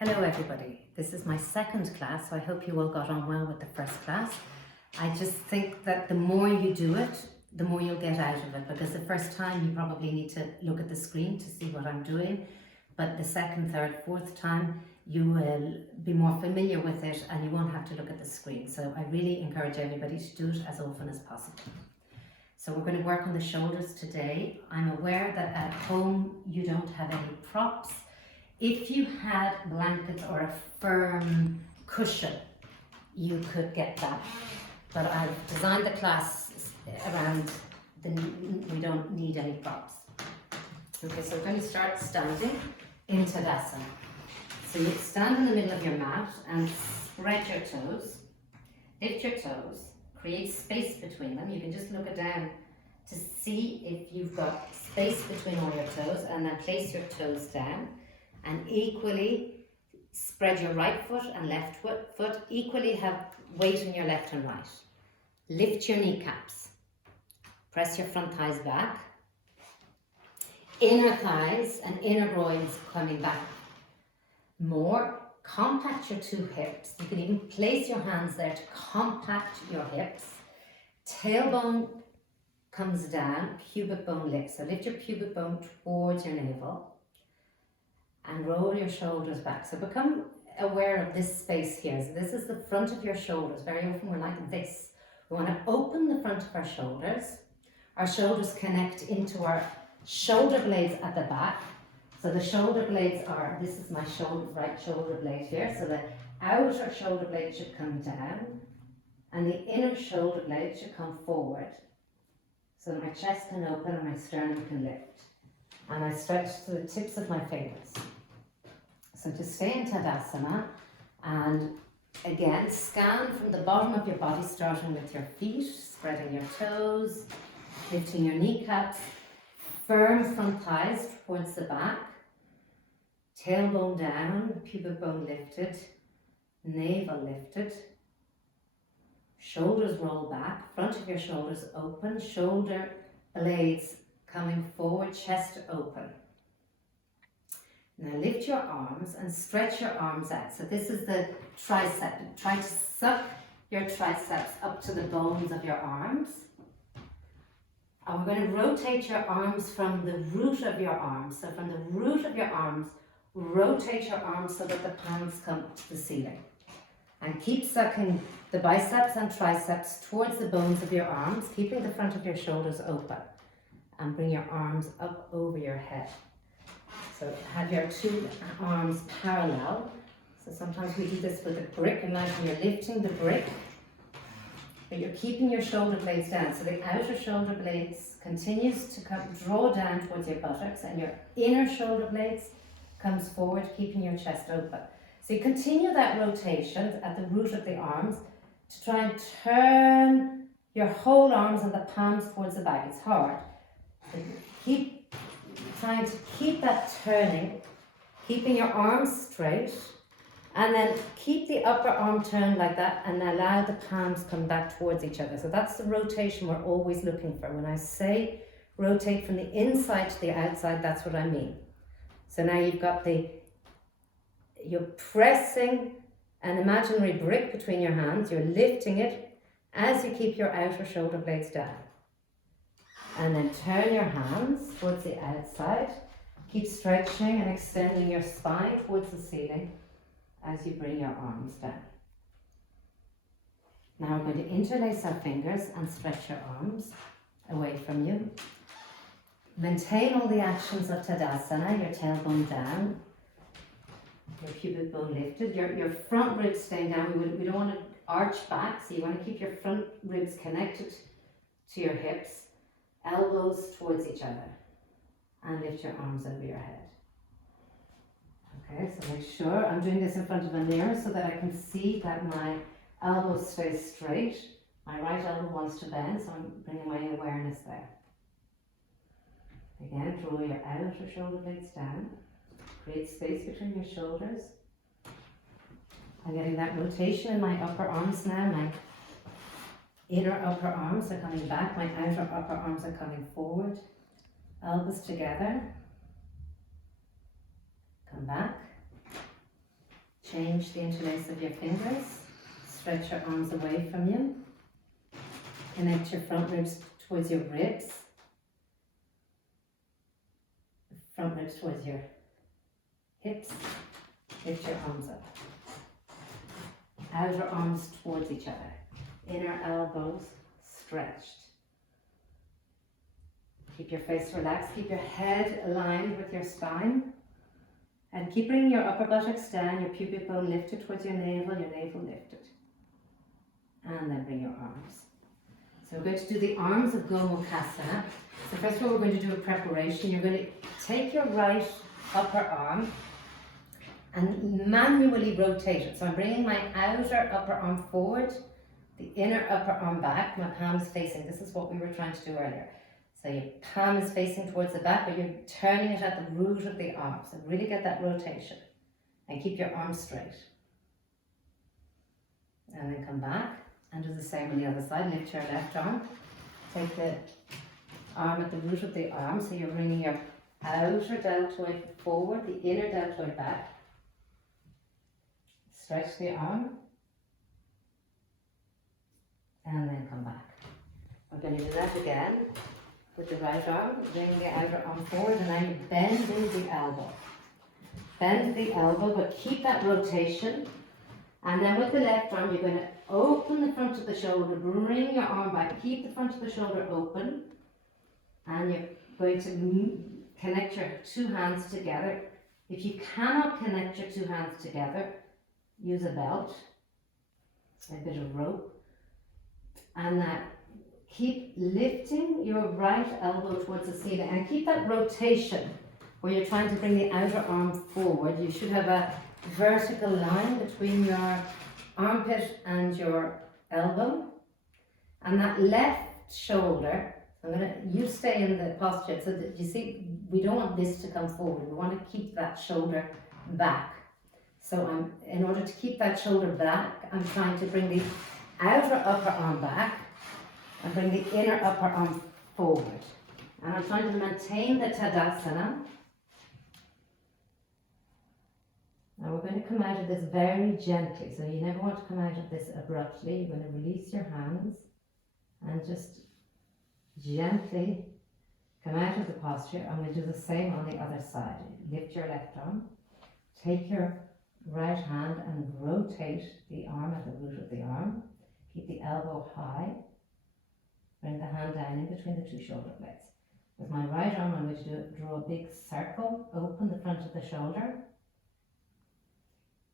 Hello everybody, this is my second class, so I hope you all got on well with the first class. I just think that the more you do it, the more you'll get out of it, because the first time you probably need to look at the screen to see what I'm doing, but the second, third, fourth time you will be more familiar with it and you won't have to look at the screen. So I really encourage everybody to do it as often as possible. So we're going to work on the shoulders today. I'm aware that at home you don't have any props. If you had blankets or a firm cushion, you could get that. But I've designed the class around we don't need any props. Okay, so we're going to start standing in Tadasana. So you stand in the middle of your mat and spread your toes, lift your toes, create space between them. You can just look down to see if you've got space between all your toes, and then place your toes down. And equally spread your right foot and left foot. Equally have weight in your left and right. Lift your kneecaps. Press your front thighs back. Inner thighs and inner groins coming back more. Compact your two hips. You can even place your hands there to compact your hips. Tailbone comes down, pubic bone lifts. So lift your pubic bone towards your navel. And roll your shoulders back. So become aware of this space here. So this is the front of your shoulders. Very often we're like this. We want to open the front of our shoulders. Our shoulders connect into our shoulder blades at the back. So the shoulder blades are, this is my right shoulder blade here. So the outer shoulder blade should come down and the inner shoulder blade should come forward. So my chest can open and my sternum can lift. And I stretch to the tips of my fingers. So to stay in Tadasana, and again, scan from the bottom of your body, starting with your feet, spreading your toes, lifting your kneecaps, firm front thighs towards the back, tailbone down, pubic bone lifted, navel lifted, shoulders roll back, front of your shoulders open, shoulder blades coming forward, chest open. Now lift your arms and stretch your arms out. So this is the tricep. Try to suck your triceps up to the bones of your arms. And we're going to rotate your arms from the root of your arms. So from the root of your arms, rotate your arms so that the palms come to the ceiling. And keep sucking the biceps and triceps towards the bones of your arms, keeping the front of your shoulders open. And bring your arms up over your head. So have your two arms parallel. So sometimes we do this with a brick. Imagine you're lifting the brick, but you're keeping your shoulder blades down. So the outer shoulder blades continues to draw down towards your buttocks, and your inner shoulder blades comes forward, keeping your chest open. So you continue that rotation at the root of the arms to try and turn your whole arms and the palms towards the back. It's hard. Keep trying to keep that turning, keeping your arms straight, and then keep the upper arm turned like that and allow the palms come back towards each other. So that's the rotation we're always looking for. When I say rotate from the inside to the outside, that's what I mean. So now you've got you're pressing an imaginary brick between your hands, you're lifting it as you keep your outer shoulder blades down. And then turn your hands towards the outside. Keep stretching and extending your spine towards the ceiling as you bring your arms down. Now we're going to interlace our fingers and stretch your arms away from you. Maintain all the actions of Tadasana, your tailbone down, your pubic bone lifted, your front ribs staying down. We don't want to arch back, so you want to keep your front ribs connected to your hips. Elbows towards each other, and lift your arms over your head. Okay, so make sure I'm doing this in front of a mirror so that I can see that my elbows stay straight. My right elbow wants to bend, so I'm bringing my awareness there. Again, draw your outer shoulder blades down. Create space between your shoulders. I'm getting that rotation in my upper arms now. My inner upper arms are coming back, my outer upper arms are coming forward. Elbows together. Come back. Change the interlace of your fingers. Stretch your arms away from you. Connect your front ribs towards your ribs. Front ribs towards your hips. Lift your arms up. Outer arms towards each other. Inner elbows stretched. Keep your face relaxed. Keep your head aligned with your spine. And keep bringing your upper buttocks down, your pubic bone lifted towards your navel lifted. And then bring your arms. So we're going to do the arms of Gomukhasana. So first of all, we're going to do a preparation. You're going to take your right upper arm and manually rotate it. So I'm bringing my outer upper arm forward, the inner upper arm back, my palm is facing. This is what we were trying to do earlier. So your palm is facing towards the back, but you're turning it at the root of the arm. So really get that rotation and keep your arm straight. And then come back and do the same on the other side. Lift your left arm. Take the arm at the root of the arm. So you're bringing your outer deltoid forward, the inner deltoid back. Stretch the arm. And then come back. We're going to do that again. With the right arm, bring the outer arm forward, and now you're bending the elbow. Bend the elbow, but keep that rotation. And then with the left arm, you're going to open the front of the shoulder, bring your arm back, keep the front of the shoulder open. And you're going to connect your two hands together. If you cannot connect your two hands together, use a belt, a bit of rope. And that. Keep lifting your right elbow towards the ceiling and keep that rotation where you're trying to bring the outer arm forward. You should have a vertical line between your armpit and your elbow. And that left shoulder, you stay in the posture so that you see, we don't want this to come forward. We want to keep that shoulder back. So in order to keep that shoulder back, I'm trying to bring the outer upper arm back and bring the inner upper arm forward. And I'm trying to maintain the Tadasana. Now we're going to come out of this very gently. So you never want to come out of this abruptly. You're going to release your hands and just gently come out of the posture. I'm going to do the same on the other side. Lift your left arm. Take your right hand and rotate the arm at the root of the arm. Keep the elbow high. Bring the hand down in between the two shoulder blades. With my right arm, I'm going to draw a big circle, open the front of the shoulder,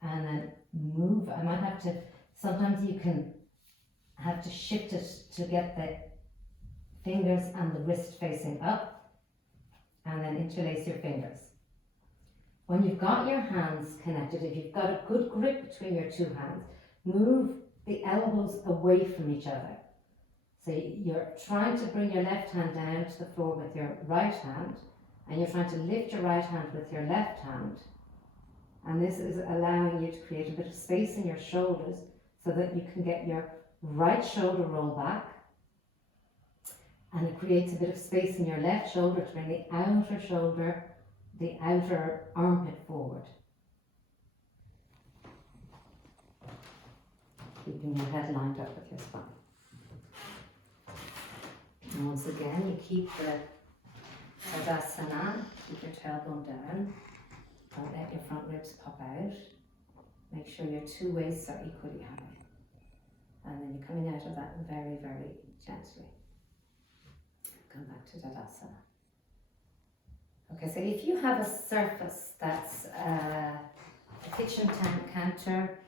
and then move. I might have to, sometimes you can have to shift it to get the fingers and the wrist facing up, and then interlace your fingers. When you've got your hands connected, if you've got a good grip between your two hands, move the elbows away from each other. So you're trying to bring your left hand down to the floor with your right hand, and you're trying to lift your right hand with your left hand. And this is allowing you to create a bit of space in your shoulders so that you can get your right shoulder roll back. And it creates a bit of space in your left shoulder to bring the outer shoulder, the outer armpit forward. Keeping your head lined up with your spine. And once again, you keep the Tadasana, keep your tailbone down. Don't let your front ribs pop out. Make sure your two waists are equally high. And then you're coming out of that very, very gently. Come back to Tadasana. Okay, so if you have a surface that's a kitchen counter,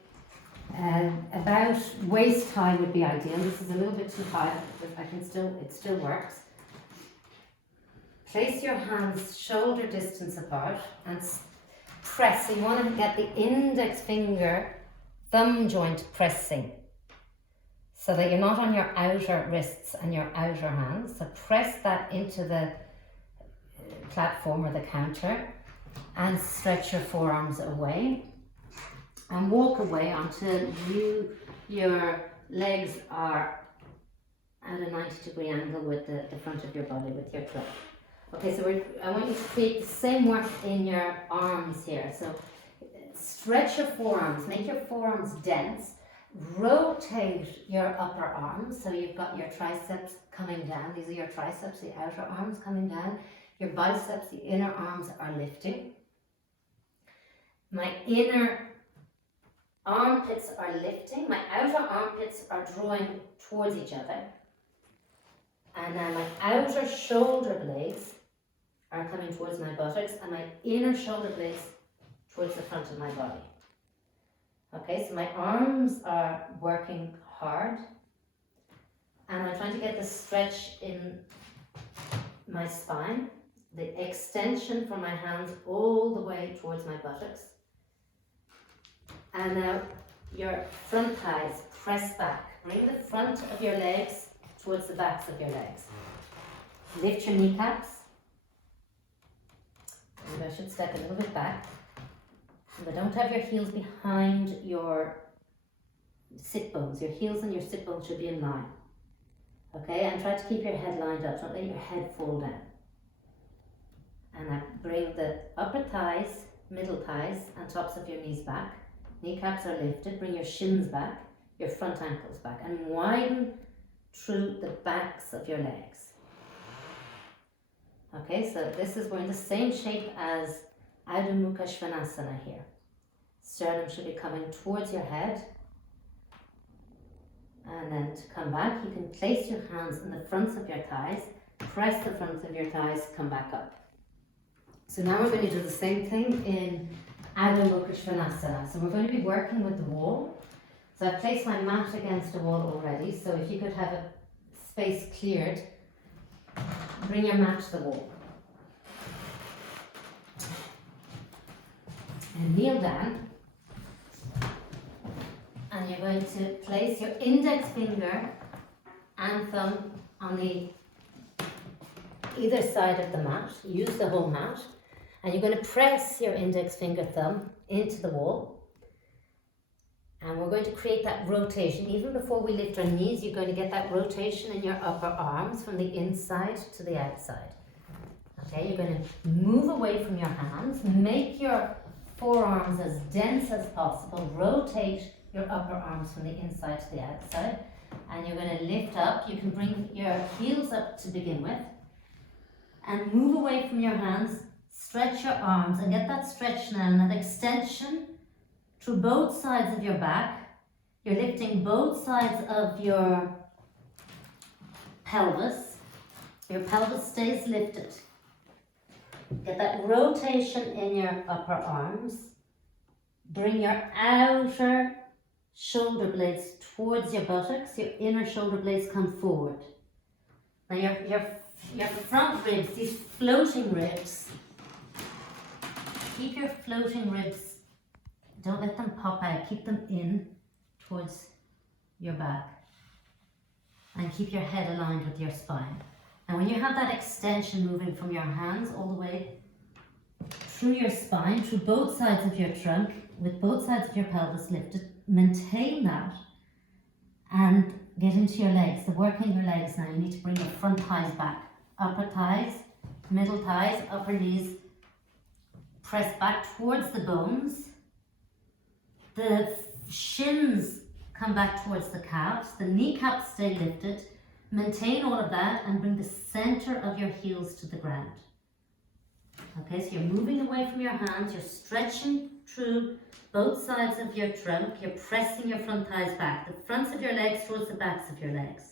about waist high would be ideal. This is a little bit too high, but it still works. Place your hands shoulder distance apart and press. So you want to get the index finger, thumb joint pressing, so that you're not on your outer wrists and your outer hands. So press that into the platform or the counter and stretch your forearms away. And walk away until your legs are at a 90-degree angle with the front of your body, with your throat. Okay, so I want you to create the same work in your arms here. So stretch your forearms, make your forearms dense, rotate your upper arms, so you've got your triceps coming down, these are your triceps, the outer arms coming down, your biceps, the inner arms are lifting. My inner armpits are lifting, my outer armpits are drawing towards each other, and now my outer shoulder blades are coming towards my buttocks, and my inner shoulder blades towards the front of my body. Okay, so my arms are working hard, and I'm trying to get the stretch in my spine, the extension from my hands all the way towards my buttocks. And now your front thighs press back. Bring the front of your legs towards the backs of your legs. Lift your kneecaps. And I should step a little bit back. But don't have your heels behind your sit bones. Your heels and your sit bones should be in line. Okay, and try to keep your head lined up. Don't let your head fall down. And now bring the upper thighs, middle thighs, and tops of your knees back. Kneecaps are lifted. Bring your shins back, your front ankles back, and widen through the backs of your legs. Okay, so we're in the same shape as Adho Mukha Svanasana here. Sternum should be coming towards your head. And then to come back, you can place your hands in the fronts of your thighs, press the fronts of your thighs, come back up. So now we're going to do the same thing in Adho Mukha Svanasana. So we're going to be working with the wall. So I've placed my mat against the wall already, so if you could have a space cleared, bring your mat to the wall. And kneel down. And you're going to place your index finger and thumb on the either side of the mat. Use the whole mat. And you're going to press your index finger thumb into the wall. And we're going to create that rotation. Even before we lift our knees, you're going to get that rotation in your upper arms from the inside to the outside. Okay, you're going to move away from your hands. Make your forearms as dense as possible. Rotate your upper arms from the inside to the outside. And you're going to lift up. You can bring your heels up to begin with. And move away from your hands. Stretch your arms and get that stretch now and that extension through both sides of your back. You're lifting both sides of your pelvis. Your pelvis stays lifted. Get that rotation in your upper arms. Bring your outer shoulder blades towards your buttocks. Your inner shoulder blades come forward. Now your front ribs, these floating ribs, keep your floating ribs, don't let them pop out, keep them in towards your back. And keep your head aligned with your spine. And when you have that extension moving from your hands all the way through your spine, through both sides of your trunk, with both sides of your pelvis lifted, maintain that and get into your legs. So working your legs now, you need to bring your front thighs back. Upper thighs, middle thighs, upper knees, press back towards the bones. The shins come back towards the calves. The kneecaps stay lifted. Maintain all of that and bring the center of your heels to the ground. Okay, so you're moving away from your hands. You're stretching through both sides of your trunk. You're pressing your front thighs back. The fronts of your legs towards the backs of your legs.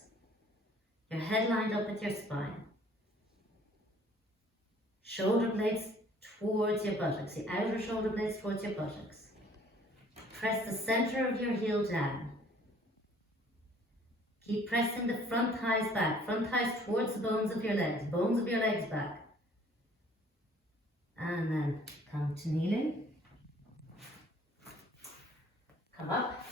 Your head lined up with your spine. Shoulder blades towards your buttocks. The outer shoulder blades towards your buttocks. Press the center of your heel down. Keep pressing the front thighs back. Front thighs towards the bones of your legs. Bones of your legs back. And then come to kneeling. Come up.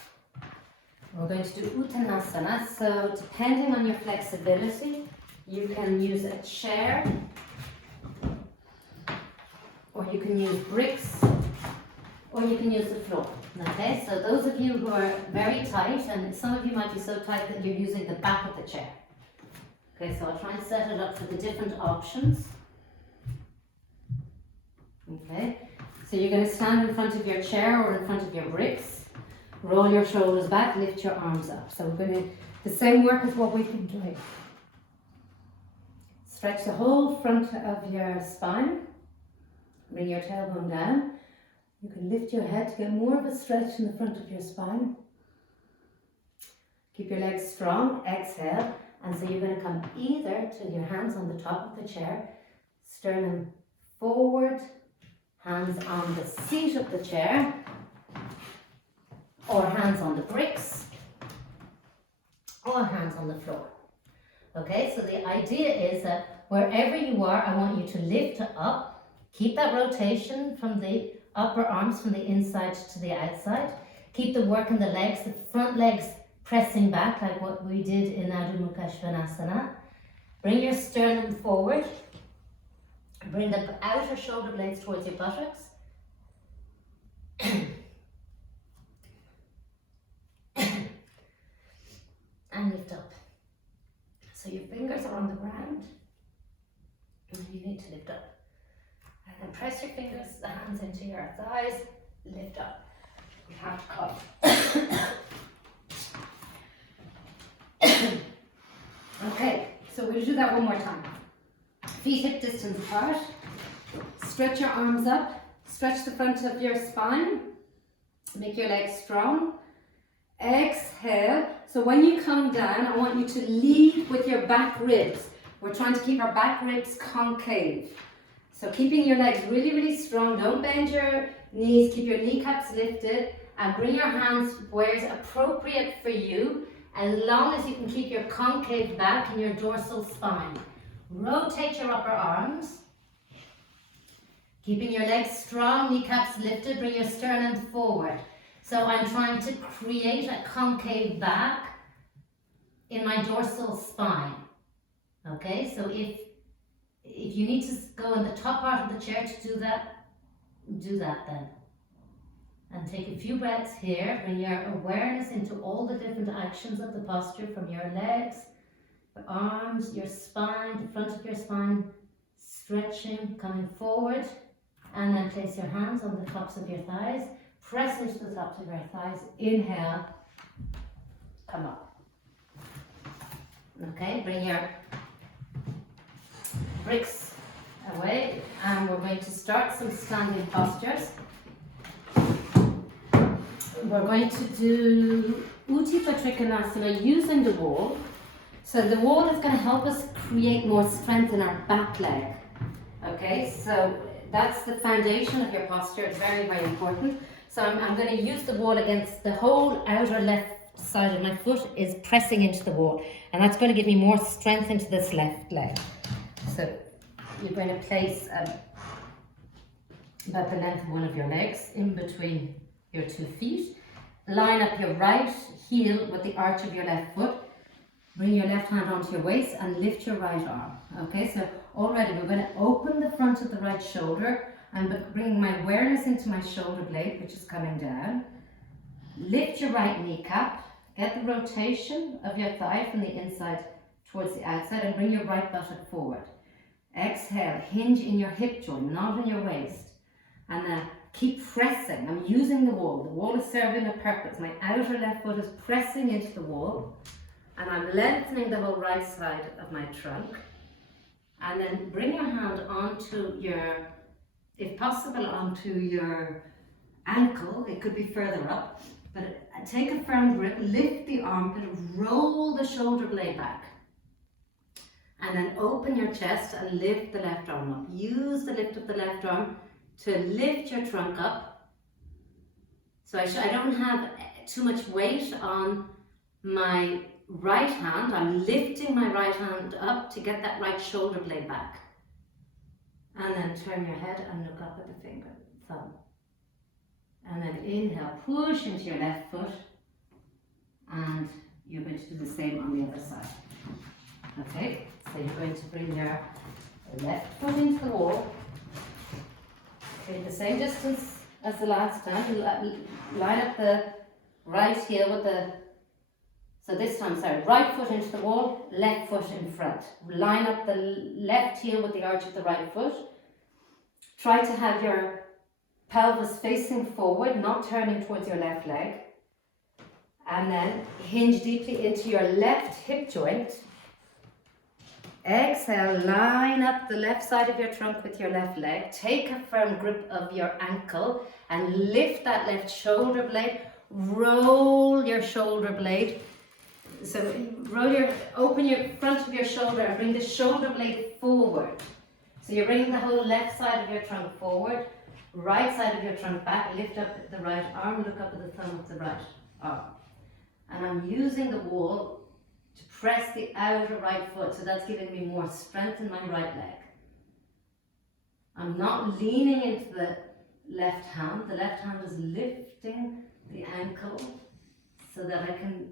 We're going to do Uttanasana. So depending on your flexibility, you can use a chair, or you can use bricks, or you can use the floor. Okay, so those of you who are very tight, and some of you might be so tight that you're using the back of the chair. Okay, so I'll try and set it up for the different options. Okay, So you're going to stand in front of your chair or in front of your bricks, roll your shoulders back, lift your arms up. So we're going to, the same work as what we've been doing. Stretch the whole front of your spine, bring your tailbone down. You can lift your head to get more of a stretch in the front of your spine. Keep your legs strong, exhale, and so you're going to come either to your hands on the top of the chair, sternum forward, hands on the seat of the chair, or hands on the bricks, or hands on the floor. Okay, so the idea is that wherever you are, I want you to lift up, keep that rotation from the upper arms from the inside to the outside. Keep the work in the legs, the front legs pressing back like what we did in Adho Mukha Svanasana. Bring your sternum forward. Bring the outer shoulder blades towards your buttocks. And lift up. So your fingers are on the ground. And you need to lift up. And then press your fingers, the hands into your thighs, lift up. You have to cough. Okay, so we'll do that one more time. Feet hip distance apart. Stretch your arms up. Stretch the front of your spine. Make your legs strong. Exhale. So when you come down, I want you to lead with your back ribs. We're trying to keep our back ribs concave. So keeping your legs really, really strong. Don't bend your knees. Keep your kneecaps lifted. And bring your hands where it's appropriate for you, as long as you can keep your concave back and your dorsal spine. Rotate your upper arms. Keeping your legs strong, kneecaps lifted, bring your sternum forward. So I'm trying to create a concave back in my dorsal spine. Okay, so if you need to go in the top part of the chair to do that then. And take a few breaths here. Bring your awareness into all the different actions of the posture, from your legs, your arms, your spine, the front of your spine, stretching, coming forward. And then place your hands on the tops of your thighs. Press into the tops of your thighs. Inhale. Come up. Okay, bring your bricks away. And we're going to start some standing postures. We're going to do Utthita Trikonasana using the wall. So the wall is going to help us create more strength in our back leg. Okay, so that's the foundation of your posture. It's very, very important. So I'm going to use the wall against the whole outer left side of my foot is pressing into the wall. And that's going to give me more strength into this left leg. So you're going to place about the length of one of your legs in between your 2 feet. Line up your right heel with the arch of your left foot. Bring your left hand onto your waist and lift your right arm. Okay, so already we're going to open the front of the right shoulder and bring my awareness into my shoulder blade, which is coming down. Lift your right kneecap. Get the rotation of your thigh from the inside towards the outside and bring your right buttock forward. Exhale, hinge in your hip joint, not in your waist. And then keep pressing. I'm using the wall. The wall is serving a purpose. My outer left foot is pressing into the wall. And I'm lengthening the whole right side of my trunk. And then bring your hand onto your, if possible, onto your ankle. It could be further up. But take a firm grip, lift the armpit, roll the shoulder blade back. And then open your chest and lift the left arm up. Use the lift of the left arm to lift your trunk up. So I don't have too much weight on my right hand. I'm lifting my right hand up to get that right shoulder blade back. And then turn your head and look up at the finger, thumb. And then inhale, push into your left foot. And you're going to do the same on the other side. Okay, so you're going to bring your left foot into the wall. Okay, the same distance as the last time. Line up the right heel with the, so this time, sorry, right foot into the wall, left foot in front. Line up the left heel with the arch of the right foot. Try to have your pelvis facing forward, not turning towards your left leg. And then hinge deeply into your left hip joint. Exhale, line up the left side of your trunk with your left leg. Take a firm grip of your ankle and lift that left shoulder blade. Roll your shoulder blade. So open your front of your shoulder and bring the shoulder blade forward. So you're bringing the whole left side of your trunk forward, right side of your trunk back. Lift up the right arm, look up at the thumb of the right arm. And I'm using the wall to press the outer right foot, so that's giving me more strength in my right leg. I'm not leaning into the left hand. The left hand is lifting the ankle so that I can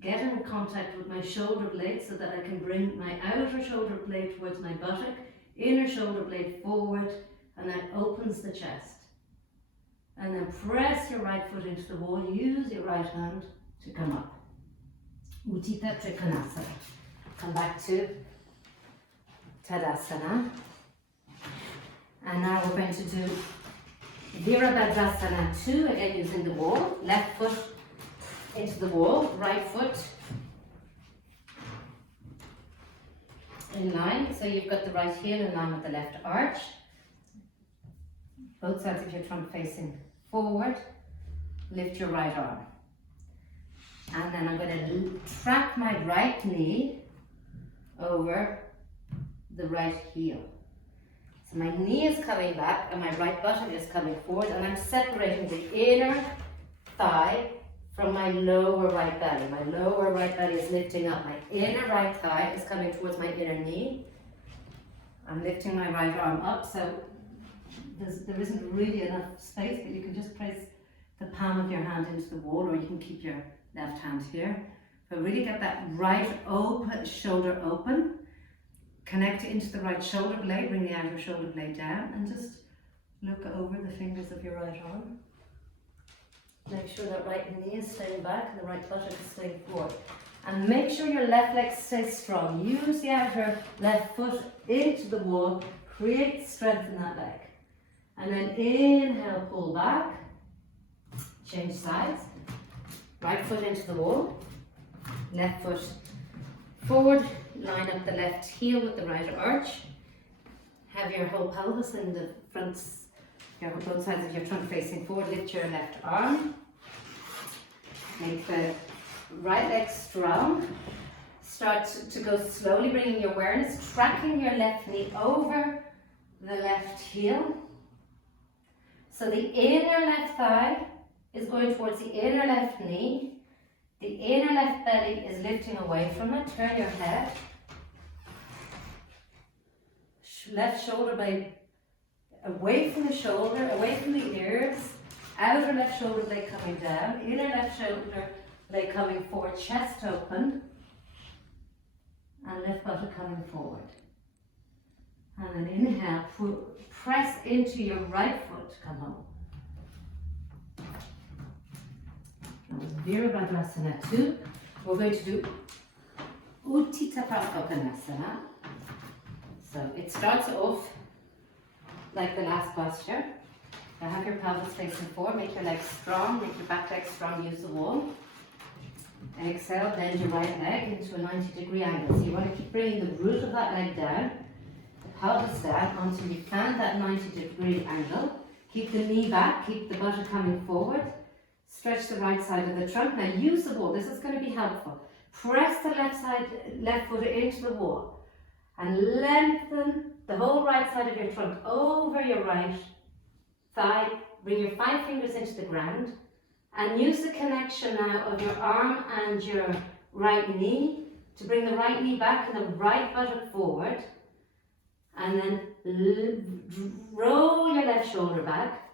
get in contact with my shoulder blade, so that I can bring my outer shoulder blade towards my buttock, inner shoulder blade forward, and that opens the chest. And then press your right foot into the wall. Use your right hand to come up. Utthita Trikonasana. Come back to Tadasana. And now we're going to do Virabhadrasana 2, again using the wall. Left foot into the wall, right foot in line. So you've got the right heel in line with the left arch. Both sides of your trunk facing forward. Lift your right arm. And then I'm going to track my right knee over the right heel. So my knee is coming back and my right buttock is coming forward, and I'm separating the inner thigh from my lower right belly. My lower right belly is lifting up. My inner right thigh is coming towards my inner knee. I'm lifting my right arm up, so there isn't really enough space, but you can just place the palm of your hand into the wall, or you can keep your left hand here. But really get that right shoulder open. Connect it into the right shoulder blade, bring the outer shoulder blade down, and just look over the fingers of your right arm. Make sure that right knee is staying back and the right buttock is staying forward. And make sure your left leg stays strong. Use the outer left foot into the wall, create strength in that leg. And then inhale, pull back, change sides. Right foot into the wall, left foot forward, line up the left heel with the right arch. Have your whole pelvis in the front, both sides of your trunk facing forward. Lift your left arm. Make the right leg strong. Start to go slowly, bringing your awareness, tracking your left knee over the left heel. So the inner left thigh is going towards the inner left knee. The inner left belly is lifting away from it. Turn your head. Left shoulder blade away from the shoulder, away from the ears. Outer left shoulder blade coming down. Inner left shoulder blade coming forward. Chest open. And left buttock coming forward. And then inhale. Press into your right foot. Come home. Virabhadrasana 2. We're going to do Utthita Trikonasana. So it starts off like the last posture. Now have your pelvis facing forward, make your legs strong, make your back leg strong, use the wall. Exhale, bend your right leg into a 90-degree angle. So you want to keep bringing the root of that leg down, the pelvis down until you find that 90-degree angle. Keep the knee back, keep the buttock coming forward. Stretch the right side of the trunk. Now use the wall. This is going to be helpful. Press the left foot into the wall and lengthen the whole right side of your trunk over your right thigh. Bring your 5 fingers into the ground and use the connection now of your arm and your right knee to bring the right knee back and the right buttock forward. And then roll your left shoulder back.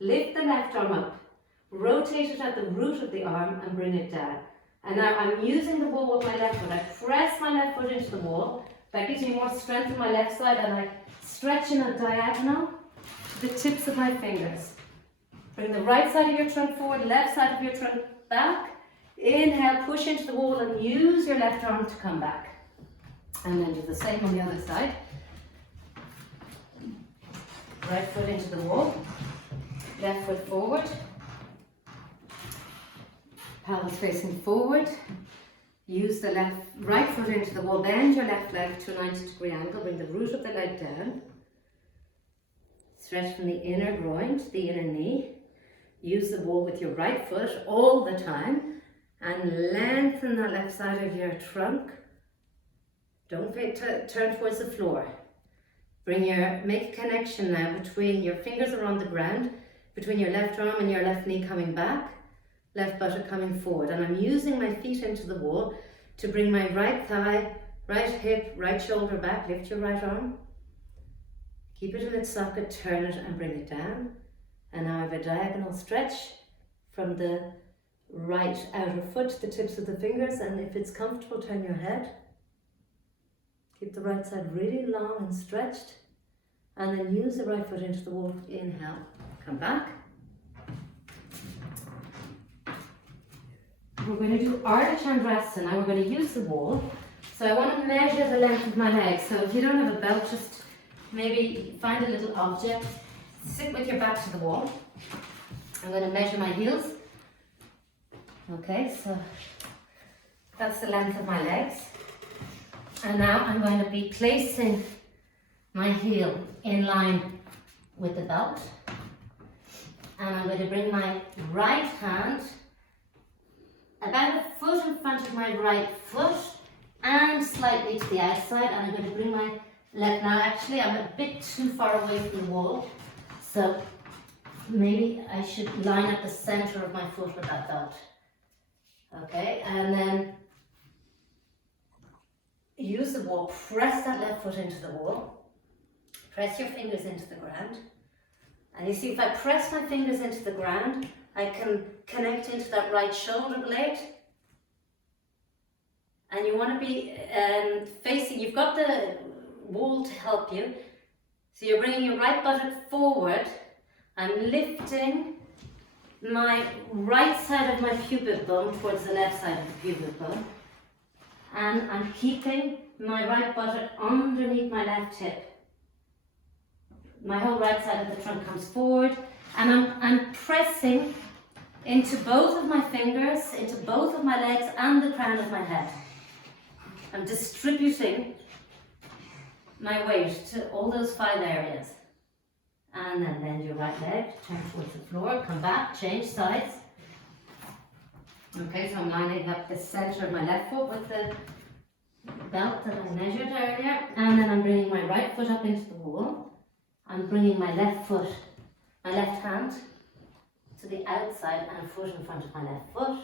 Lift the left arm up. Rotate it at the root of the arm and bring it down. And now I'm using the wall with my left foot. I press my left foot into the wall. That gives me more strength on my left side, and I stretch in a diagonal to the tips of my fingers. Bring the right side of your trunk forward, left side of your trunk back. Inhale, push into the wall and use your left arm to come back. And then do the same on the other side. Right foot into the wall, left foot forward, pelvis facing forward. Use the right foot into the wall, bend your left leg to a 90-degree angle, bring the root of the leg down. Stretch from the inner groin to the inner knee. Use the wall with your right foot all the time and lengthen the left side of your trunk. Don't turn towards the floor. Make a connection now between your fingers are on the ground, between your left arm and your left knee coming back, left buttock coming forward. And I'm using my feet into the wall to bring my right thigh, right hip, right shoulder back. Lift your right arm. Keep it in its socket, turn it and bring it down. And now I have a diagonal stretch from the right outer foot to the tips of the fingers, and if it's comfortable, turn your head. Keep the right side really long and stretched, and then use the right foot into the wall. Inhale, come back. We're going to do Ardha Chandrasana. Now we're going to use the wall. So I want to measure the length of my legs. So if you don't have a belt, just maybe find a little object. Sit with your back to the wall. I'm going to measure my heels. Okay, so that's the length of my legs. And now I'm going to be placing my heel in line with the belt. And I'm going to bring my right hand about a foot in front of my right foot and slightly to the outside. And I'm going to bring my left. Now actually I'm a bit too far away from the wall, so maybe I should line up the center of my foot with that belt. Okay, and then use the wall, press that left foot into the wall, press your fingers into the ground. And you see, if I press my fingers into the ground, I can connect into that right shoulder blade. And you want to be facing, you've got the wall to help you. So you're bringing your right buttock forward. I'm lifting my right side of my pubic bone towards the left side of the pubic bone. And I'm keeping my right buttock underneath my left hip. My whole right side of the trunk comes forward, and I'm pressing into both of my fingers, into both of my legs and the crown of my head. I'm distributing my weight to all those 5 areas. And then bend your right leg, turn towards the floor, come back, change sides. Okay, so I'm lining up the center of my left foot with the belt that I measured earlier. And then I'm bringing my right foot up into the wall. I'm bringing my left foot, my left hand to the outside and a foot in front of my left foot.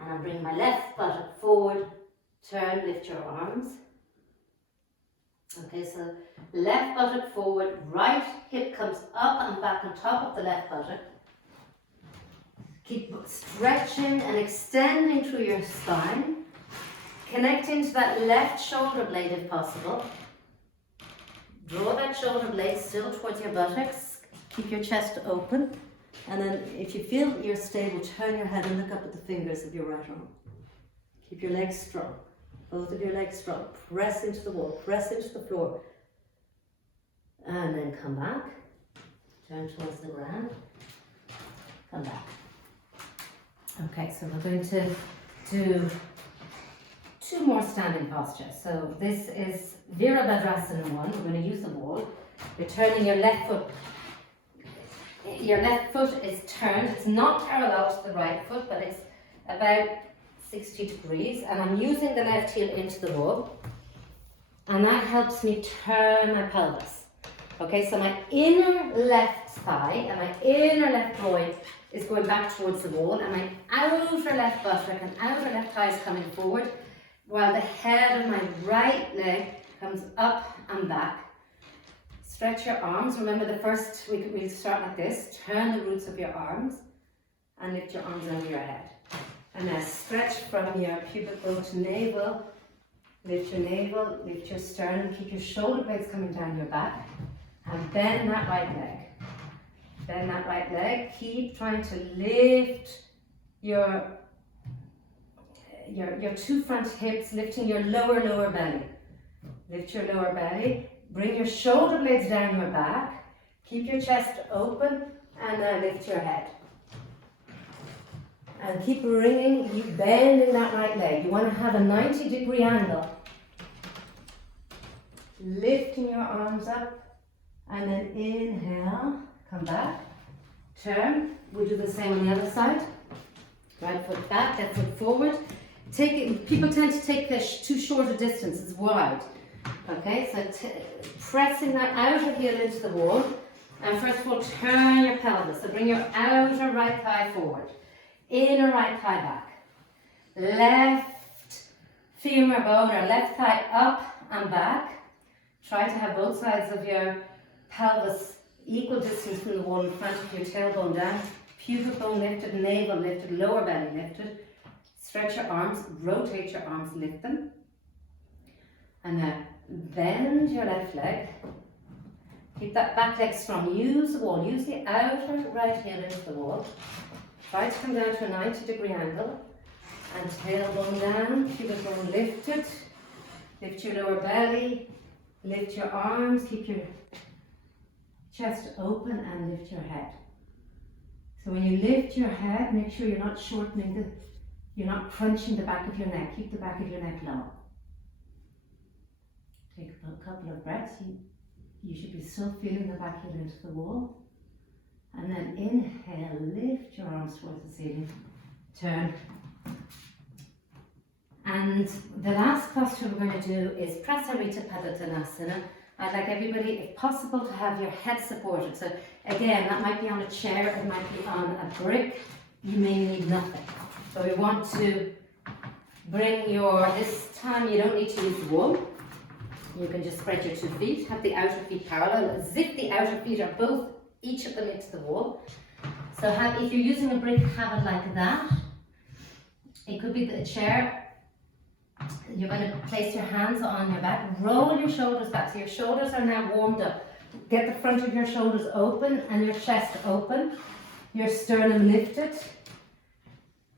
And I'm bringing my left buttock forward, turn, lift your arms. Okay, so left buttock forward, right hip comes up and back on top of the left buttock. Keep stretching and extending through your spine. Connecting to that left shoulder blade if possible. Draw that shoulder blade still towards your buttocks. Keep your chest open. And then if you feel you're stable, turn your head and look up at the fingers of your right arm. Keep your legs strong. Both of your legs strong. Press into the wall. Press into the floor. And then come back. Turn towards the ground. Come back. Okay, so we're going to do 2 more standing postures. So this is Virabhadrasana 1. We're going to use the wall. You're turning your left foot. Your left foot is turned. It's not parallel to the right foot, but it's about 60 degrees. And I'm using the left heel into the wall. And that helps me turn my pelvis. Okay, so my inner left thigh and my inner left groin is going back towards the wall, and my outer left buttock and outer left thigh is coming forward, while the head of my right leg comes up and back. Stretch your arms. Remember the first, we'll start like this. Turn the roots of your arms and lift your arms over your head. And now stretch from your pubic bone to navel. Lift your navel, lift your sternum, keep your shoulder blades coming down your back. And bend that right leg. Bend that right leg. Keep trying to lift your 2 front hips, lifting your lower belly. Lift your lower belly. Bring your shoulder blades down your back. Keep your chest open and now lift your head. And keep bringing, you bending that right leg. You want to have a 90-degree angle. Lifting your arms up and then inhale, come back, turn. We'll do the same on the other side. Right foot back, left foot forward. People tend to take this too short a distance, it's wide. Okay, so pressing that outer heel into the wall. And first of all, turn your pelvis. So bring your outer right thigh forward. Inner right thigh back. Left femur bone or left thigh up and back. Try to have both sides of your pelvis equal distance from the wall in front of your tailbone down. Pubic bone lifted, navel lifted, lower belly lifted. Stretch your arms, rotate your arms, lift them. And now bend your left leg. Keep that back leg strong. Use the wall, use the outer right heel into the wall. Try to come down to a 90-degree angle. And tailbone down, pubic bone lifted. Lift your lower belly. Lift your arms, keep your chest open and lift your head. So when you lift your head, make sure you're not shortening you're not crunching the back of your neck. Keep the back of your neck long. Take a couple of breaths. You should be still feeling the back heel into the wall. And then inhale, lift your arms towards the ceiling. Turn. And the last posture we're going to do is Prasarita Padottanasana. I'd like everybody, if possible, to have your head supported. So again, that might be on a chair, it might be on a brick. You may need nothing. So we want to bring this time you don't need to use the wall. You can just spread your 2 feet, have the outer feet parallel, zip the outer feet are each of them into the wall. So if you're using a brick, have it like that. It could be the chair. You're going to place your hands on your back, roll your shoulders back. So your shoulders are now warmed up. Get the front of your shoulders open and your chest open. Your sternum lifted.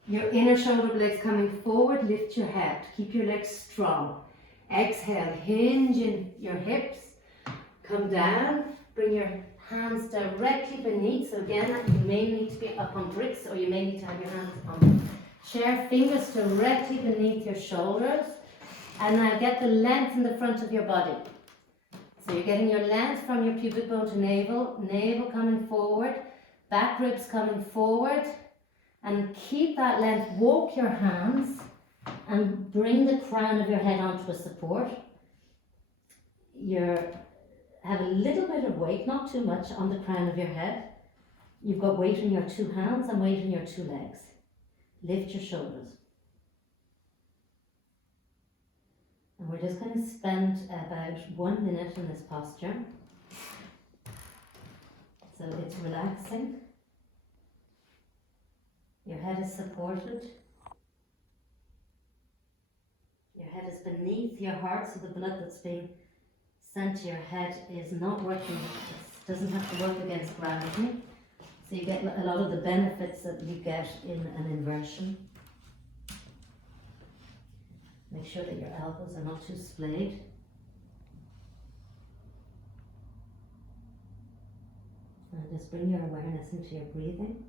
Your inner shoulder blades coming forward. Lift your head. Keep your legs strong. Exhale, hinge in your hips. Come down. Bring your hands directly beneath. So again, you may need to be up on bricks or you may need to have your hands on chair, fingers directly beneath your shoulders, and now get the length in the front of your body. So you're getting your length from your pubic bone to navel, navel coming forward, back ribs coming forward, and keep that length. Walk your hands and bring the crown of your head onto a support. Have a little bit of weight, not too much, on the crown of your head. You've got weight in your 2 hands and weight in your 2 legs. Lift your shoulders. And we're just going to spend about 1 minute in this posture. So it's relaxing. Your head is supported. Your head is beneath your heart, so the blood that's being sent to your head is not working. It doesn't have to work against gravity. So you get a lot of the benefits that you get in an inversion. Make sure that your elbows are not too splayed. And just bring your awareness into your breathing.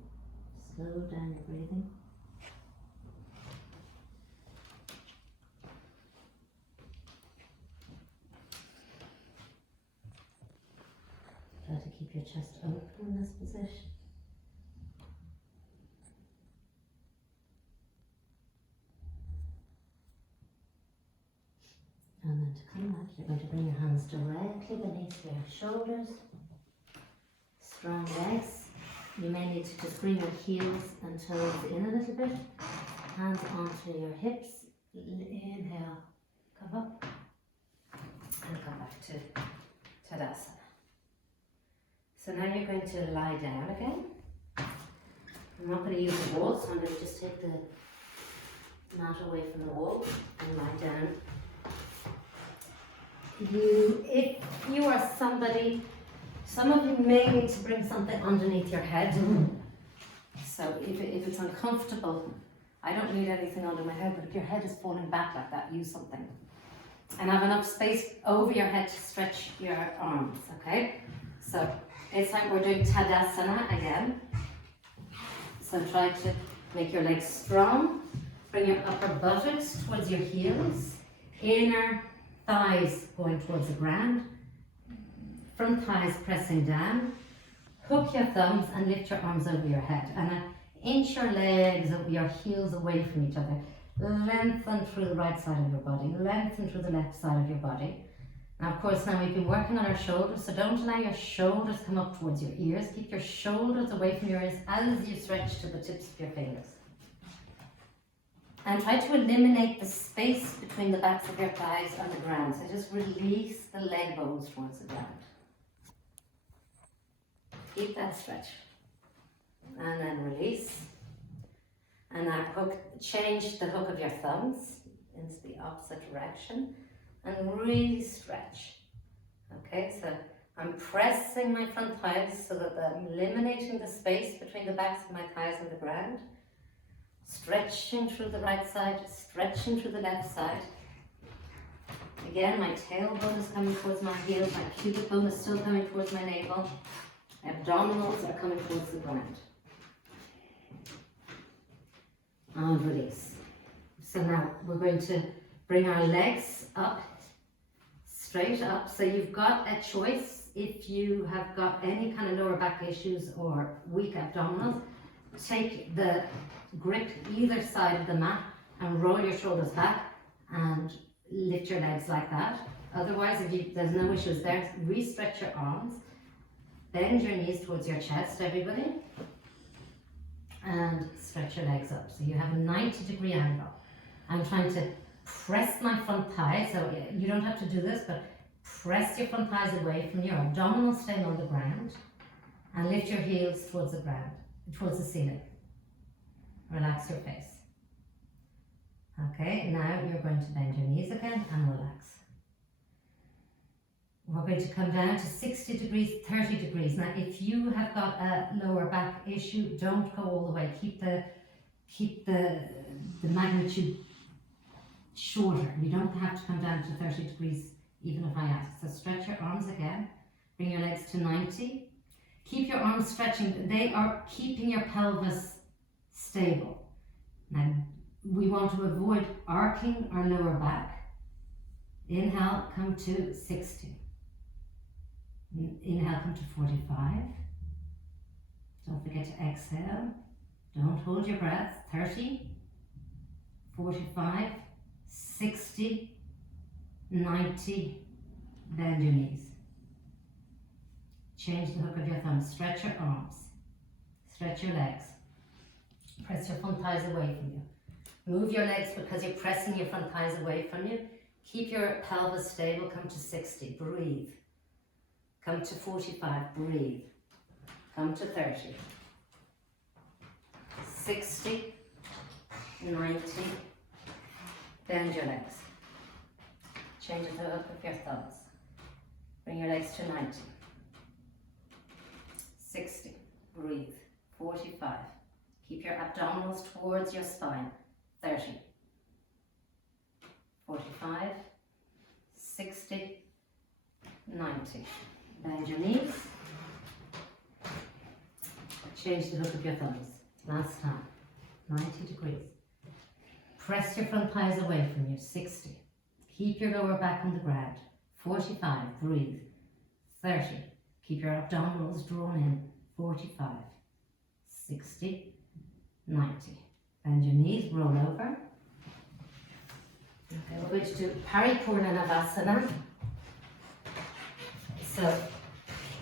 Slow down your breathing. Try to keep your chest open in this position. And then to come back, you're going to bring your hands directly beneath your shoulders. Strong legs. You may need to just bring your heels and toes in a little bit. Hands onto your hips. Inhale, come up. And come back to Tadasana. So now you're going to lie down again. I'm not going to use the wall, so I'm going to just take the mat away from the wall and lie down. If you are somebody, some of you may need to bring something underneath your head. So if it's uncomfortable, I don't need anything under my head, but if your head is falling back like that, use something. And have enough space over your head to stretch your arms, okay? So This time we're doing Tadasana again. So try to make your legs strong. Bring your upper buttocks towards your heels. Inner thighs going towards the ground. Front thighs pressing down. Hook your thumbs and lift your arms over your head. And inch your legs, your heels away from each other. Lengthen through the right side of your body. Lengthen through the left side of your body. Now, of course, now we've been working on our shoulders, so don't allow your shoulders to come up towards your ears. Keep your shoulders away from your ears as you stretch to the tips of your fingers. And try to eliminate the space between the backs of your thighs and the ground. So just release the leg bones towards the ground. Keep that stretch. And then release. And now change the hook of your thumbs into the opposite direction. And really stretch. Okay, so I'm pressing my front thighs so that I'm eliminating the space between the backs of my thighs and the ground. Stretching through the right side, stretching through the left side. Again, my tailbone is coming towards my heels, my pubic bone is still coming towards my navel. My abdominals are coming towards the ground. And release. So now we're going to bring our legs up, straight up. So you've got a choice if you have got any kind of lower back issues or weak abdominals. Take the grip either side of the mat and roll your shoulders back and lift your legs like that. Otherwise, if there's no issues there, re-stretch your arms. Bend your knees towards your chest, everybody. And stretch your legs up. So you have a 90-degree angle. I'm trying to press my front thighs, so you don't have to do this, but press your front thighs away from your abdominals staying on the ground and lift your heels towards the ground, towards the ceiling. Relax your face. Okay, now you're going to bend your knees again and relax. We're going to come down to 60 degrees, 30 degrees. Now, if you have got a lower back issue, don't go all the way. Keep the magnitude shorter. You don't have to come down to 30 degrees even if I ask. So stretch your arms again. Bring your legs to 90. Keep your arms stretching. They are keeping your pelvis stable. Now, we want to avoid arcing our lower back. Inhale, come to 60. Inhale, come to 45. Don't forget to exhale. Don't hold your breath. 30, 45, 60, 90. Bend your knees. Change the hook of your thumb. Stretch your arms. Stretch your legs. Press your front thighs away from you. Move your legs because you're pressing your front thighs away from you. Keep your pelvis stable. Come to 60. Breathe. Come to 45. Breathe. Come to 30. 60. 90. Bend your legs. Change the hook of your thumbs. Bring your legs to 90. 60. Breathe. 45. Keep your abdominals towards your spine. 30. 45. 60. 90. Bend your knees. Change the hook of your thumbs. Last time. 90 degrees. Press your front thighs away from you. 60. Keep your lower back on the ground. 45. Breathe. 30. Keep your abdominals drawn in. 45. 60. 90. Bend your knees. Roll over. Okay, we're going to do Paripurnanavasana. So,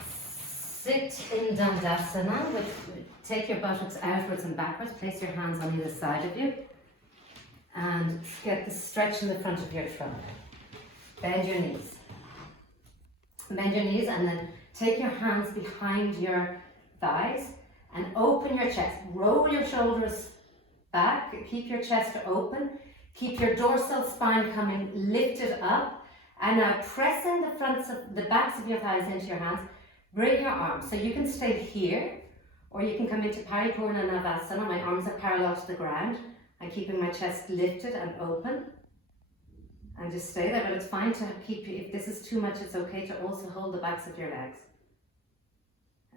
sit in Dandasana. Take your buttocks outwards and backwards. Place your hands on either side of you. And get the stretch in the front of your trunk. Bend your knees. Bend your knees and then take your hands behind your thighs and open your chest. Roll your shoulders back. Keep your chest open. Keep your dorsal spine coming lifted up. And now press in the backs of your thighs into your hands. Bring your arms. So you can stay here or you can come into Paripurnanavasana. My arms are parallel to the ground. I'm keeping my chest lifted and open. And just stay there, but it's fine to keep, if this is too much, it's okay to also hold the backs of your legs.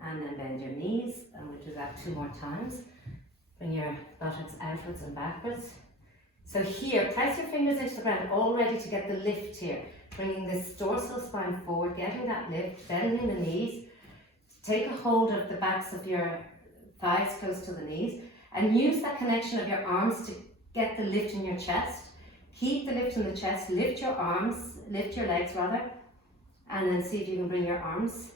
And then bend your knees, and we'll do that 2 more times. Bring your buttocks outwards and backwards. So here, press your fingers into the ground, all ready to get the lift here. Bringing this dorsal spine forward, getting that lift, bending the knees. Take a hold of the backs of your thighs close to the knees, and use that connection of your arms to get the lift in your chest. Keep the lift in the chest, lift your arms, lift your legs rather, and then see if you can bring your arms.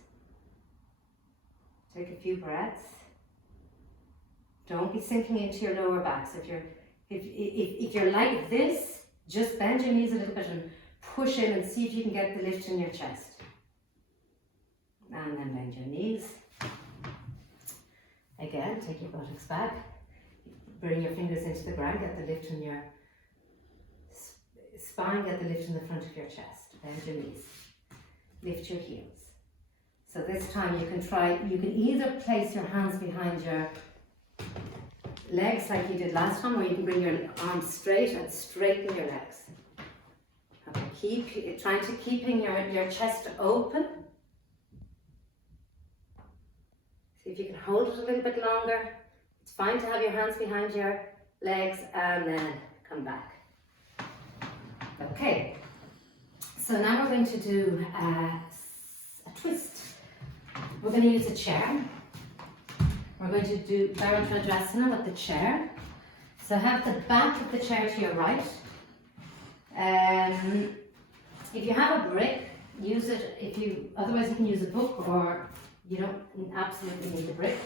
Take a few breaths. Don't be sinking into your lower back. So if you're like this, just bend your knees a little bit and push in and see if you can get the lift in your chest. And then bend your knees. Again, take your buttocks back. Bring your fingers into the ground, get the lift in your spine, get the lift in the front of your chest. Bend your knees. Lift your heels. So this time you can either place your hands behind your legs like you did last time, or you can bring your arms straight and straighten your legs. Okay, trying to keeping your chest open. See if you can hold it a little bit longer. It's fine to have your hands behind your legs and then come back. Okay, so now we're going to do a twist. We're going to use a chair. We're going to do Bharadwajasana with the chair. So have the back of the chair to your right. If you have a brick, use it. Otherwise you can use a book, or you don't absolutely need a brick.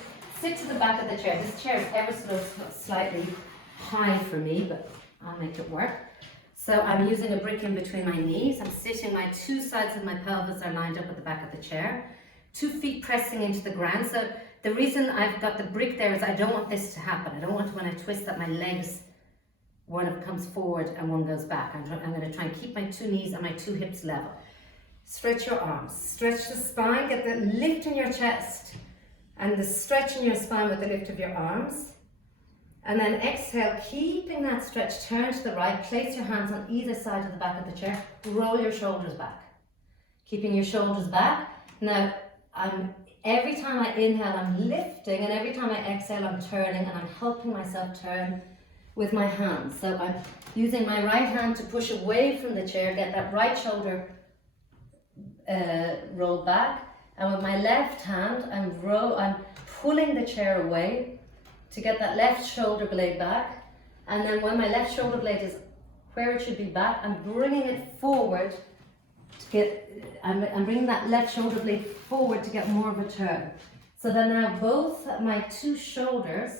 Sit to the back of the chair. This chair is ever so slightly high for me, but I'll make it work. So I'm using a brick in between my knees. I'm sitting, my 2 sides of my pelvis are lined up at the back of the chair. 2 feet pressing into the ground. So the reason I've got the brick there is I don't want this to happen. I don't want when I twist that my legs, one of comes forward and one goes back. I'm going to try and keep my 2 knees and my 2 hips level. Stretch your arms, stretch the spine, get the lift in your chest and the stretch in your spine with the lift of your arms. And then exhale, keeping that stretch, turn to the right, place your hands on either side of the back of the chair, roll your shoulders back. Keeping your shoulders back. Now, every time I inhale, I'm lifting, and every time I exhale, I'm turning, and I'm helping myself turn with my hands. So I'm using my right hand to push away from the chair, get that right shoulder rolled back, and with my left hand, I'm pulling the chair away to get that left shoulder blade back, and then when my left shoulder blade is where it should be back, I'm bringing it forward to get, I'm bringing that left shoulder blade forward to get more of a turn. So then now both my 2 shoulders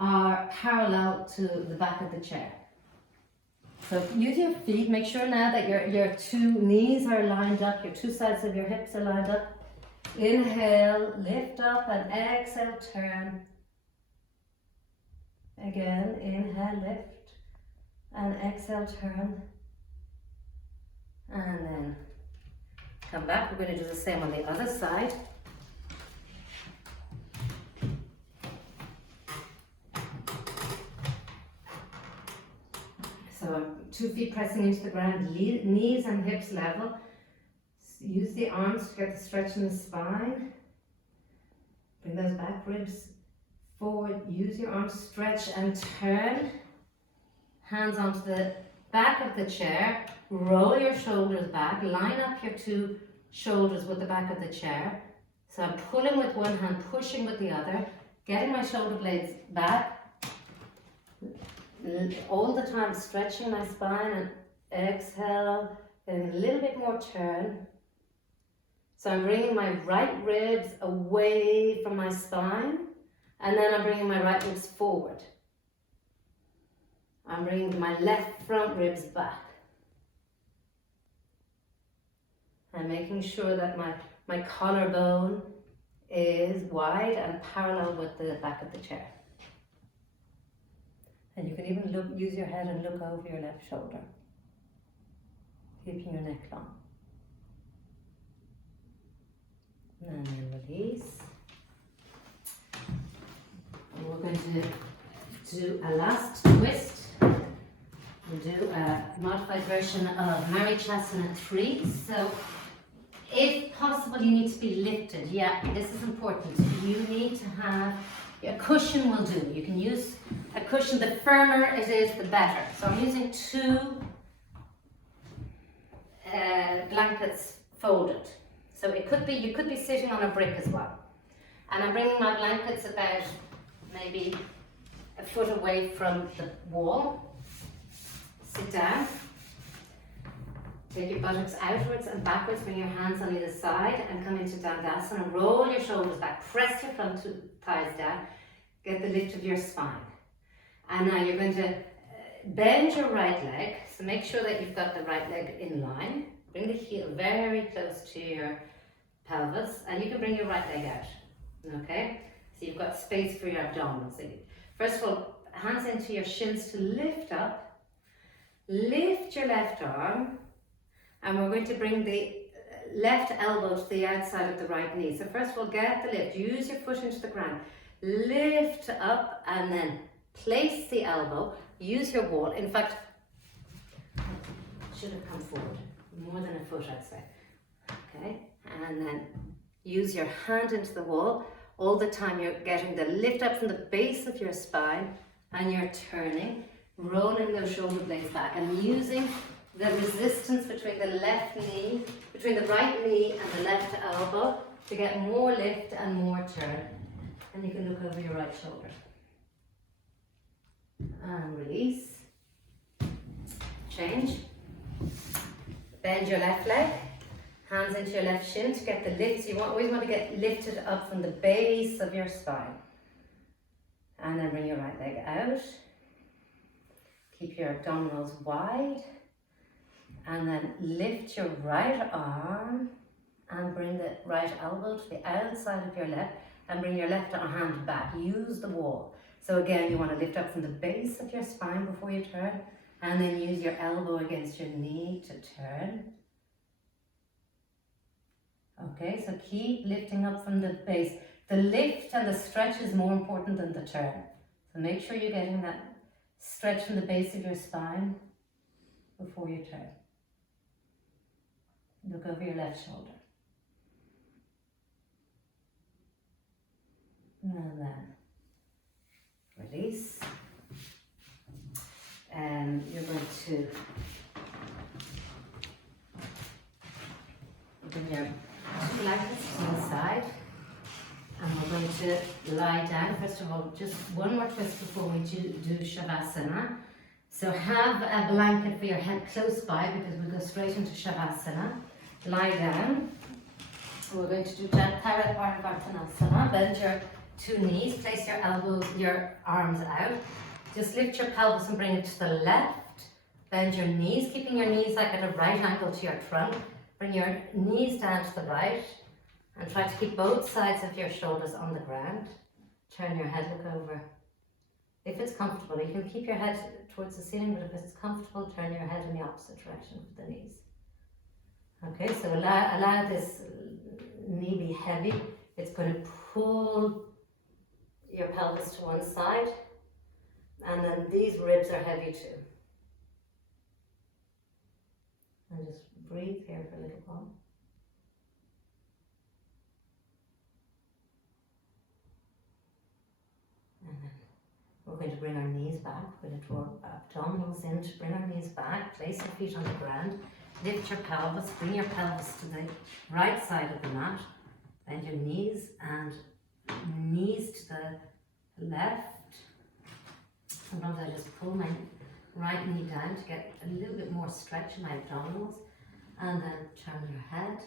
are parallel to the back of the chair. So use your feet, make sure now that your 2 knees are lined up, your 2 sides of your hips are lined up. Inhale, lift up, and exhale, turn. Again, inhale, lift, and exhale, turn. And then come back. We're going to do the same on the other side. So 2 feet pressing into the ground, knees and hips level. Use the arms to get the stretch in the spine. Bring those back ribs forward. Use your arms, stretch and turn. Hands onto the back of the chair. Roll your shoulders back. Line up your 2 shoulders with the back of the chair. So I'm pulling with one hand, pushing with the other, getting my shoulder blades back. All the time stretching my spine, and exhale, getting a little bit more turn. So I'm bringing my right ribs away from my spine, and then I'm bringing my right ribs forward. I'm bringing my left front ribs back. And making sure that my collarbone is wide and parallel with the back of the chair. And you can even use your head and look over your left shoulder, keeping your neck long. And then release. And we're going to do a last twist. We'll do a modified version of Marichasana 3. So if possible, you need to be lifted. Yeah, this is important. You need to have, a cushion will do. You can use a cushion. The firmer it is, the better. So I'm using 2 blankets folded. So it could be, you could be sitting on a brick as well. And I'm bringing my blankets about maybe a foot away from the wall. Sit down. Take your buttocks outwards and backwards, bring your hands on either side and come into Dandasana. Roll your shoulders back, press your front thighs down, get the lift of your spine. And now you're going to bend your right leg, so make sure that you've got the right leg in line. Bring the heel very close to your pelvis, and you can bring your right leg out, okay? So you've got space for your abdominals. So first of all, hands into your shins to lift up, lift your left arm, and we're going to bring the left elbow to the outside of the right knee. So first of all, get the lift, use your foot into the ground, lift up and then place the elbow, use your wall. In fact, should have come forward, more than a foot I'd say. Okay, and then use your hand into the wall. All the time you're getting the lift up from the base of your spine and you're turning, rolling those shoulder blades back and using the resistance between the left knee, between the right knee and the left elbow to get more lift and more turn. And you can look over your right shoulder. And release. Change. Bend your left leg. Hands into your left shin to get the lift. So you always want to get lifted up from the base of your spine. And then bring your right leg out. Keep your abdominals wide. And then lift your right arm and bring the right elbow to the outside of your left and bring your left hand back. Use the wall. So again, you want to lift up from the base of your spine before you turn and then use your elbow against your knee to turn. Okay, so keep lifting up from the base. The lift and the stretch is more important than the turn. So make sure you're getting that stretch from the base of your spine before you turn. Look over your left shoulder. And then release. And you're going to bring your blankets to the side. And we're going to lie down. First of all, just one more twist before we do Shavasana. So have a blanket for your head close by because we'll go straight into Shavasana. Lie down. We're going to do Parvartanasana. Bend your 2 knees. Place your elbows, your arms out. Just lift your pelvis and bring it to the left. Bend your knees, keeping your knees like at a right angle to your trunk. Bring your knees down to the right. And try to keep both sides of your shoulders on the ground. Turn your head, look over. If it's comfortable, you can keep your head towards the ceiling, but if it's comfortable, turn your head in the opposite direction with the knees. Okay, so allow this knee be heavy. It's going to pull your pelvis to one side, and then these ribs are heavy too. And just breathe here for a little while. And then we're going to bring our knees back. We're going to draw abdominals in to bring our knees back. Place your feet on the ground. Lift your pelvis. Bring your pelvis to the right side of the mat. Bend your knees and knees to the left. Sometimes I just pull my right knee down to get a little bit more stretch in my abdominals. And then turn your head.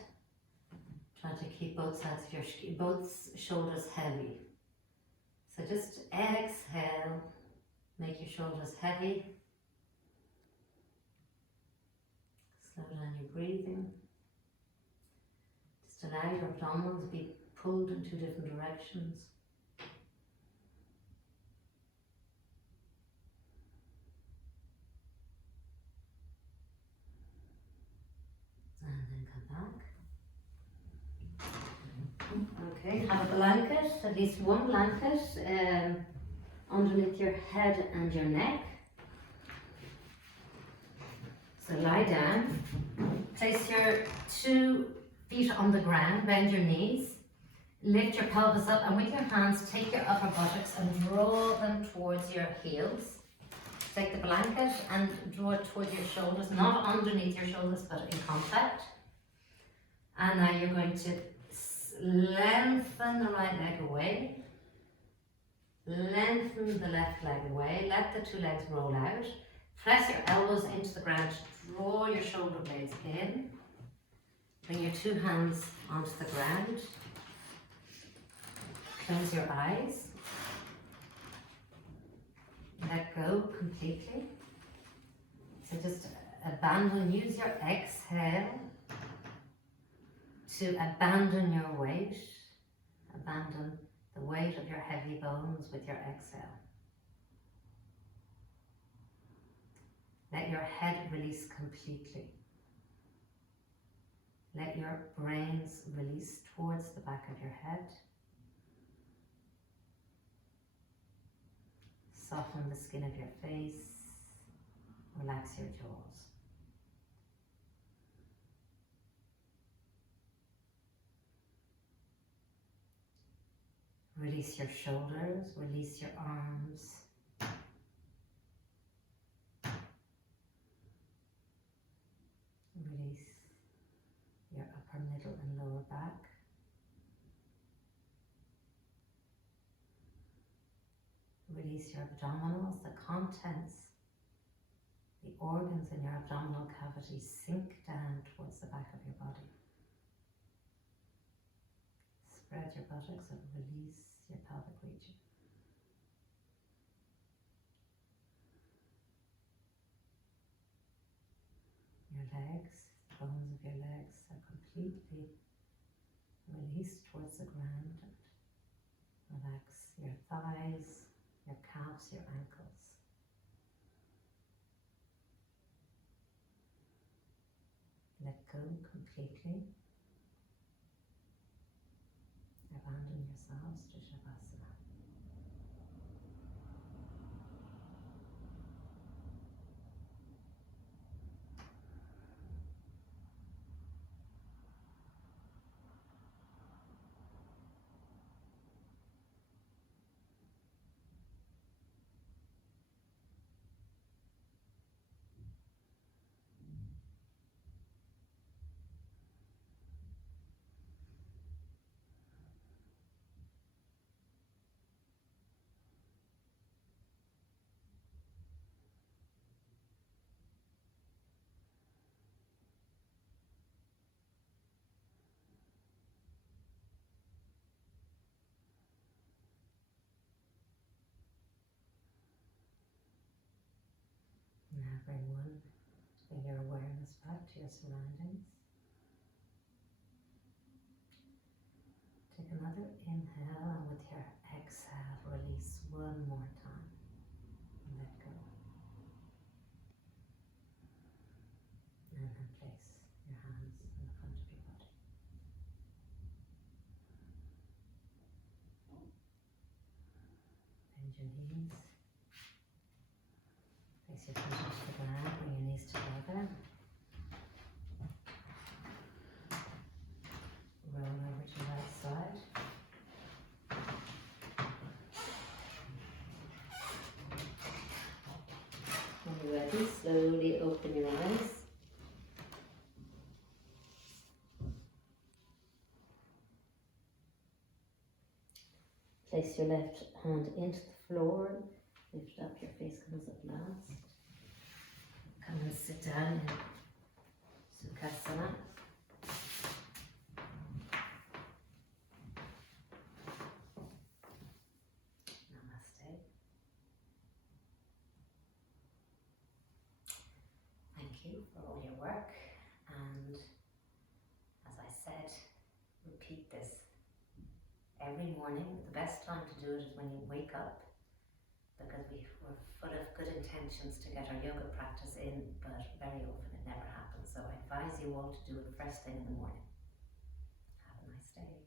Try to keep both sides of your both shoulders heavy. So just exhale, make your shoulders heavy. Slow down your breathing. Just allow your abdominals to be pulled in 2 different directions. And then come back. Okay, have a blanket, at least one blanket underneath your head and your neck. So lie down, place your 2 feet on the ground, bend your knees, lift your pelvis up, and with your hands take your upper buttocks and draw them towards your heels. Take the blanket and draw it towards your shoulders, not underneath your shoulders but in contact. And now you're going to lengthen the right leg away, lengthen the left leg away, let the two legs roll out, press your elbows into the ground, draw your shoulder blades in, bring your two hands onto the ground, close your eyes, let go completely. So just abandon, use your exhale to abandon your weight, abandon the weight of your heavy bones with your exhale. Let your head release completely. Let your brains release towards the back of your head. Soften the skin of your face. Relax your jaws. Release your shoulders, release your arms. Release your upper, middle and lower back. Release your abdominals, the contents, the organs in your abdominal cavity sink down towards the back of your body. Spread your buttocks and release your pelvic region. Your legs, the bones of your legs are completely released towards the ground. Relax your thighs, your calves, your ankles. Let go completely. Abandon yourselves to Shavasana. Now bring your awareness back to your surroundings. Take another inhale and with your exhale release one more time. And let go. And then place your hands in the front of your body. Bend your knees. Place your feet onto the ground, bring your knees together. Roll over to the right side. When you're ready, slowly open your eyes. Place your left hand into the floor. Lift up, your face comes up last. Come and sit down in Sukhasana. Namaste. Thank you for all your work, and as I said, repeat this every morning. The best time to do it is when you wake up, because we're full of good intentions to get our yoga practice in, but very often it never happens. So I advise you all to do it first thing in the morning. Have a nice day.